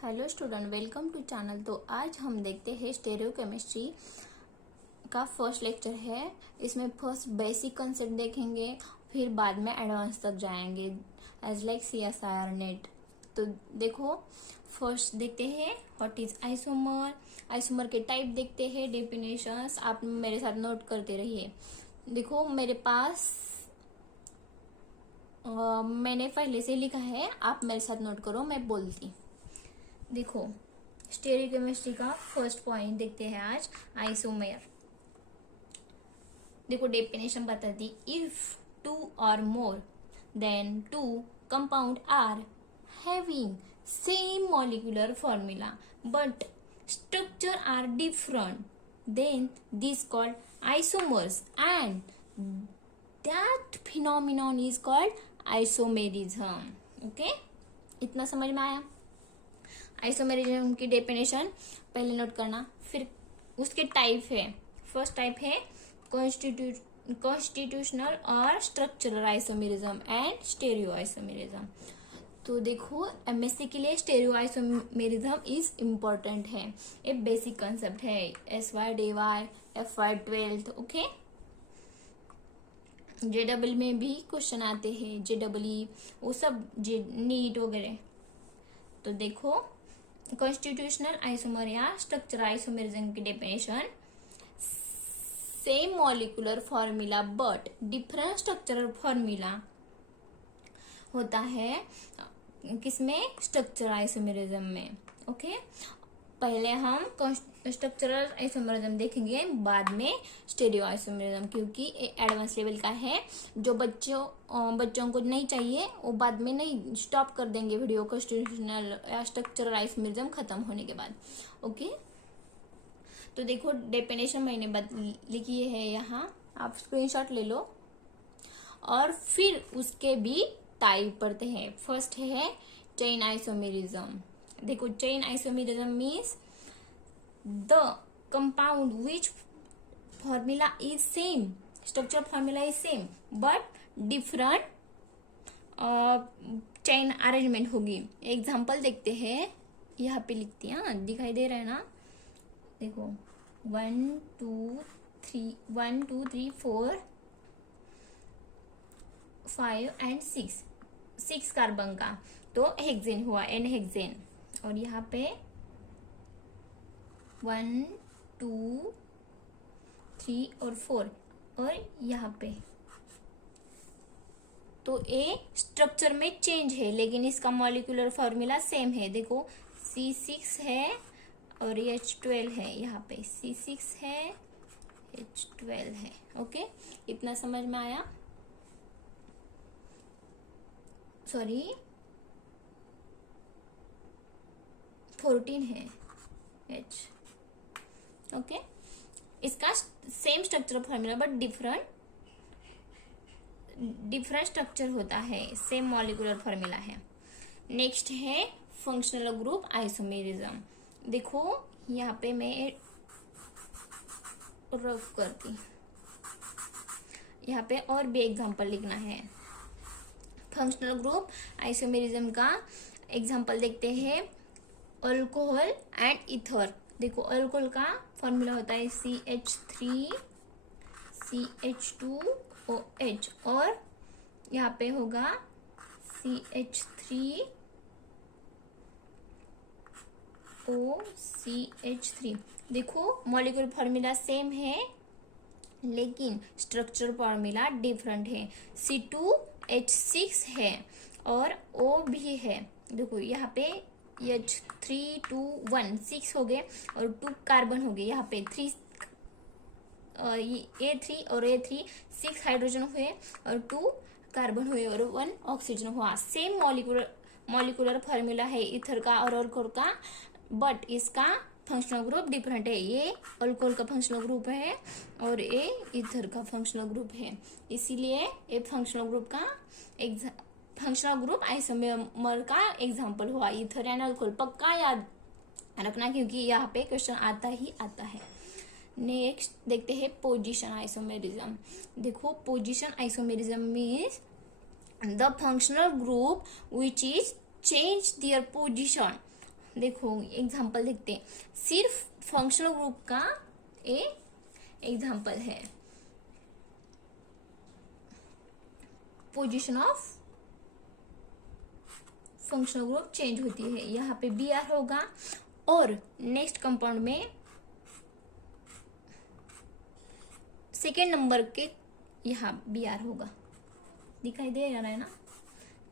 Hello student, welcome to channel. तो आज हम देखते हैं स्टेरियोकेमिस्ट्री का फर्स्ट लेक्चर है। इसमें फर्स्ट बेसिक कंसेप्ट देखेंगे, फिर बाद में एडवांस तक जाएंगे एज लाइक CSIR नेट। तो देखो, फर्स्ट देखते हैं व्हाट इज आइसोमर। आइसोमर के टाइप देखते हैं, डेफिनेशंस आप मेरे साथ नोट करते रहिए। देखो मेरे पास मैंने पहले से लिखा है, आप मेरे साथ नोट करो, मैं बोलती। देखो स्टेरियोकेमिस्ट्री का फर्स्ट पॉइंट देखते हैं आज, आइसोमर। देखो डेफिनेशन बता दी, इफ टू और more than two compound are having same molecular formula but structure are different then this called isomers and that phenomenon is called isomerism. Okay, इतना समझ में आया? आइसोमेरिज्म की डेफिनेशन पहले नोट करना, फिर उसके टाइप है। फर्स्ट टाइप है कॉन्स्टिट्यूशनल और structural isomerism and stereo isomerism. तो देखो MSc के लिए स्टेरियो आइसोमेरिज्म इज इम्पोर्टेंट है, ये बेसिक कंसेप्ट है। SY/DY FY12। ओके, JEE में भी क्वेश्चन आते हैं, JEE वो सब, नीट वगैरह। तो देखो कॉन्स्टिट्यूशनल आइसोमर या स्ट्रक्चरल आइसोमेरिज्म की definition, same molecular formula but different structural formula होता है किसमें? स्ट्रक्चरल आइसोमेरिज्म में। ओके, पहले हम स्ट्रक्चरल आइसोमेरिज्म देखेंगे, बाद में स्टेरियो आइसोमेरिज्म, क्योंकि एडवांस लेवल का है। जो बच्चों को नहीं चाहिए वो बाद में नहीं, स्टॉप कर देंगे वीडियो कॉन्स्टिट्यूशनल या स्ट्रक्चरल आइसोमेरिज्म खत्म होने के बाद। ओके, तो देखो डेफिनेशन मैंने लिखी है यहाँ, आप स्क्रीनशॉट ले लो। और फिर उसके भी टाइप पढ़ते हैं। फर्स्ट है चेन आइसोमेरिज्म। देखो chain isomerism means the compound which formula is same, structure formula is same but different chain arrangement होगी। एग्जांपल देखते हैं, यहाँ पे लिखती है, दिखाई दे रहा है ना? देखो 1 2 3 4 5 एंड 6 कार्बन का, तो हेक्सेन हुआ, N हेक्सेन। और यहाँ पे 1 2 3 और 4, और यहाँ पे तो ये स्ट्रक्चर में चेंज है, लेकिन इसका मॉलिक्यूलर फॉर्मूला सेम है। देखो C6 है और H12 है, यहाँ पे C6 है, H12 है। ओके, इतना समझ में आया? सॉरी 14 है H। ओके, इसका same structure formula but different structure होता है, सेम मॉलिक्यूलर फॉर्मूला है। नेक्स्ट है फंक्शनल ग्रुप आइसोमेरिज्म। देखो यहाँ पे मैं रफ करती, यहाँ पे और भी एग्जांपल लिखना है। फंक्शनल ग्रुप आइसोमेरिज्म का एग्जांपल देखते हैं, अल्कोहल एंड ईथर। देखो अल्कोहल का फॉर्मूला होता है CH3 CH2OH, और यहाँ पे होगा CH3OCH3। देखो मॉलिक्यूलर फॉर्मूला सेम है, लेकिन स्ट्रक्चर फॉर्मूला डिफरेंट है। C2H6 है और O भी है। देखो यहाँ पे H3 2 1 6 हो गए और 2 कार्बन हो गए, यहाँ पे 3 A3 और A3 6 हाइड्रोजन हुए और 2 कार्बन हुए और 1 ऑक्सीजन हुआ। सेम मॉलिक्यूलर फॉर्मूला है ईथर का और अल्कोहल का, बट इसका फंक्शनल ग्रुप डिफरेंट है। ये अल्कोहल का फंक्शनल ग्रुप है और ये ईथर का फंक्शनल ग्रुप है, इसीलिए ये फंक्शनल ग्रुप आइसोमर का एग्जांपल हुआ, ईथर एंड अल्कोहल। पक्का याद रखना, क्योंकि यहाँ पे क्वेश्चन आता ही आता है। नेक्स्ट देखते हैं पोजीशन आइसोमेरिज्म। देखो position isomerism means the functional group which is change their position देखो एग्जाम्पल देखते हैं, सिर्फ फंक्शनल ग्रुप का एग्जाम्पल है। Position of functional group change होती है, यहाँ पे बी आर होगा और नेक्स्ट कंपाउंड में सेकेंड नंबर के यहाँ बी आर होगा। दिखाई दे रहा है ना?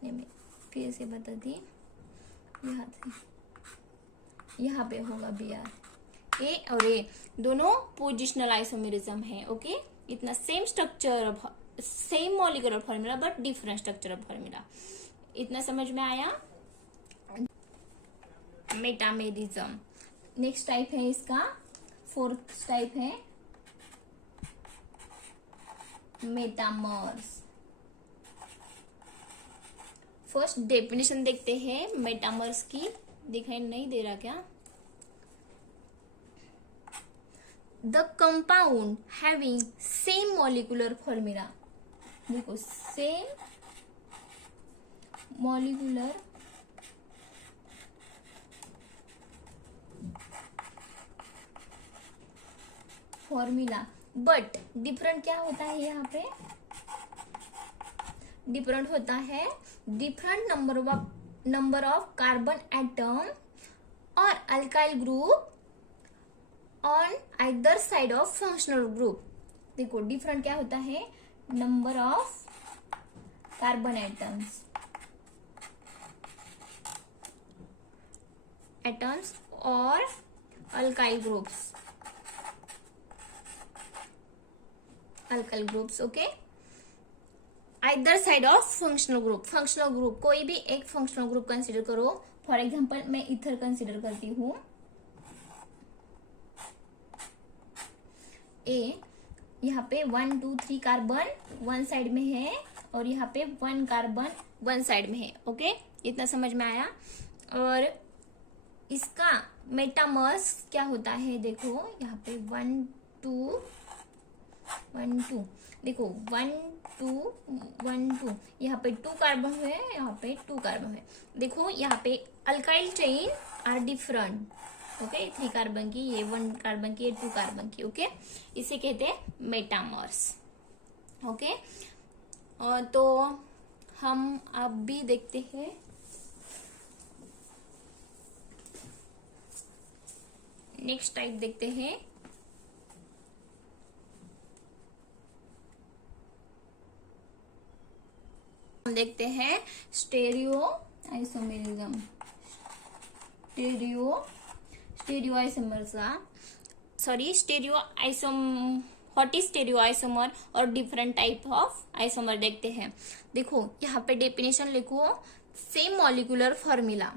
नहीं, मैं फिर से बता दी, यहाँ पे होगा बी आर। ए और ए दोनों पोजिशनल आइसोमेरिज्म है। ओके, इतना same structure, same molecular formula but different structural formula. इतना समझ में आया? मेटामेरिज्म नेक्स्ट टाइप है इसका, फोर्थ टाइप है मेटामर्स। फर्स्ट डेफिनेशन देखते हैं मेटामर्स की। दिखाई नहीं दे रहा क्या? The compound having same molecular formula. देखो, same molecular formula but different क्या होता है? यहाँ पे डिफरेंट होता है different number of carbon atom और alkyl group on either side of functional group. देखो डिफरेंट क्या होता है? नंबर ऑफ कार्बन एटम्स और alkyl groups. Okay, either side of functional group कोई भी एक फंक्शनल ग्रुप कंसीडर करो। फॉर एग्जांपल मैं इथर कंसीडर करती हूँ। ए, यहाँ पे 1 2 3 कार्बन वन साइड में है और यहाँ पे 1 कार्बन वन साइड में है। ओके, इतना समझ में आया? और इसका मेटामर्स क्या होता है? देखो यहाँ पे 1 2 देखो 1 2 1 2, यहाँ पे 2 कार्बन है, यहाँ पे 2 कार्बन है। देखो यहाँ पे alkyl chain are different. Okay, 3 carbon की, ये 1 कार्बन की, ये 2 कार्बन की। ओके, इसे कहते हैं मेटामर्स। ओके, तो हम अब भी देखते हैं नेक्स्ट टाइप देखते हैं देखते हैं stereo isomerism. What is stereo isomer और डिफरेंट टाइप ऑफ आइसोमर देखते हैं। देखो यहाँ पे डेफिनेशन लिखो, same molecular formula.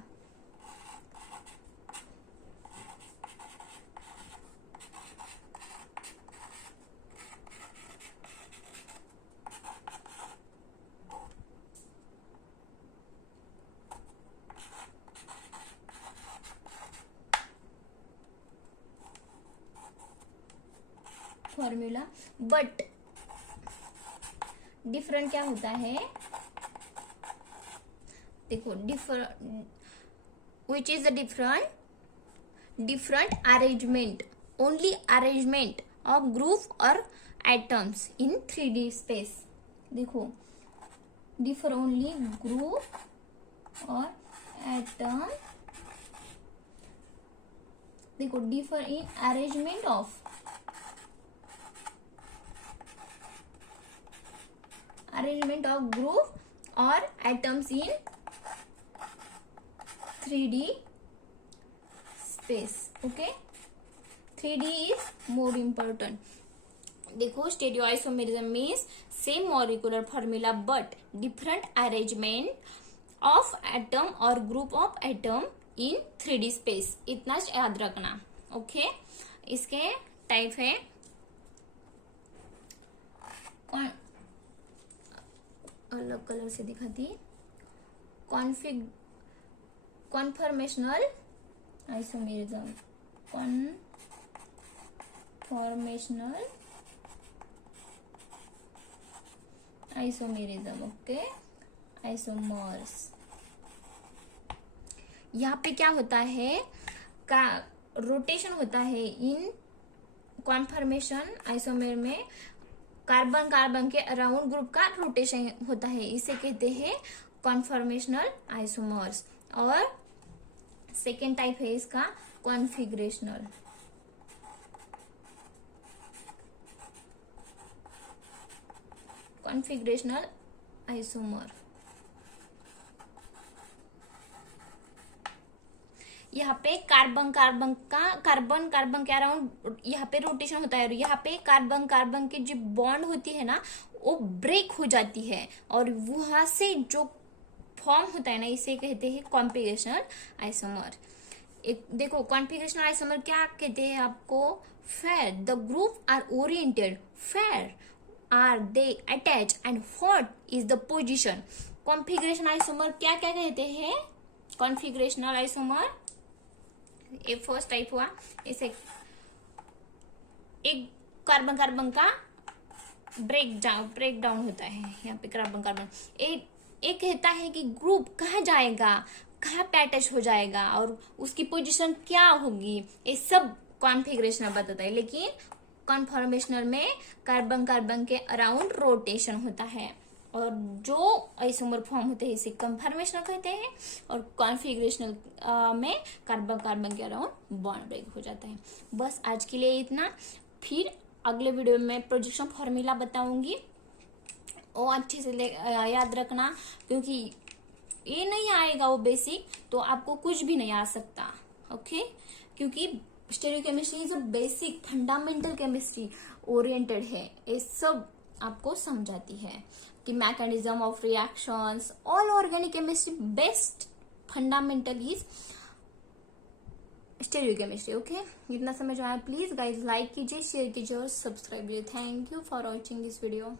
Formula but different क्या होता है? देखो which is the different arrangement, only arrangement of group और एटम्स इन 3D स्पेस। देखो डिफर ओनली ग्रुप और एटम। देखो differ in arrangement of group or atoms in 3D space. Okay, 3D is more important. देखो stereoisomerism means same molecular formula but different arrangement of atom और group of atom in 3D space. इतना याद रखना। Okay, इसके type है अलग colour से दिखाती, conformational isomerism, conformational isomerism. Okay, isomers. यहाँ पे क्या होता है, का रोटेशन होता है इन कॉन्फर्मेशन आइसोमर में, कार्बन कार्बन के अराउंड ग्रुप का रोटेशन होता है, इसे कहते हैं कॉन्फर्मेशनल आइसोमर्स। और सेकेंड टाइप है इसका कॉन्फिगरेशनल। कॉन्फिगरेशनल आइसोमर, यहाँ पे कार्बन कार्बन के अराउंड यहाँ पे रोटेशन होता है, और यहाँ पे कार्बन कार्बन की जो बॉन्ड होती है ना वो ब्रेक हो जाती है, और वहां से जो फॉर्म होता है ना इसे कहते हैं कॉन्फिगरेशनल आइसोमर। एक देखो कॉन्फिगरेशनल आइसोमर क्या कहते हैं आपको, where the group are oriented, where are they attach and what is the position. Configuration isomer क्या क्या कहते हैं, कॉन्फिगरेशनल आइसोमर ये फर्स्ट टाइप हुआ, इसे एक कार्बन कार्बन का ब्रेक डाउन होता है, यहाँ पे कार्बन कार्बन एक कहता है कि ग्रुप कहाँ जाएगा, कहाँ पे अटैच हो जाएगा और उसकी पोजीशन क्या होगी, ये सब कॉन्फिगरेशनल बताता है। लेकिन कॉन्फॉर्मेशनल में कार्बन कार्बन के अराउंड रोटेशन होता है, और जो आइसोमर फॉर्म होते हैं इसे कन्फर्मेशनल कहते हैं, और कॉन्फिगरेशनल में कार्बन कार्बन के अराउंड बॉन्ड ब्रेक हो जाता है। बस आज के लिए इतना, फिर अगले वीडियो में प्रोजेक्शन फॉर्मूला बताऊंगी, वो अच्छे से याद रखना, क्योंकि ये नहीं आएगा वो बेसिक तो आपको कुछ भी नहीं आ सकता। ओके, क्योंकि stereochemistry is a basic fundamental chemistry oriented है, ये सब आपको समझाती है कि mechanism of reactions, all organic chemistry best fundamental is stereochemistry. Okay, इतना समझ आया। प्लीज गाइज लाइक कीजिए, शेयर कीजिए और सब्सक्राइब कीजिए। Thank you for watching this video.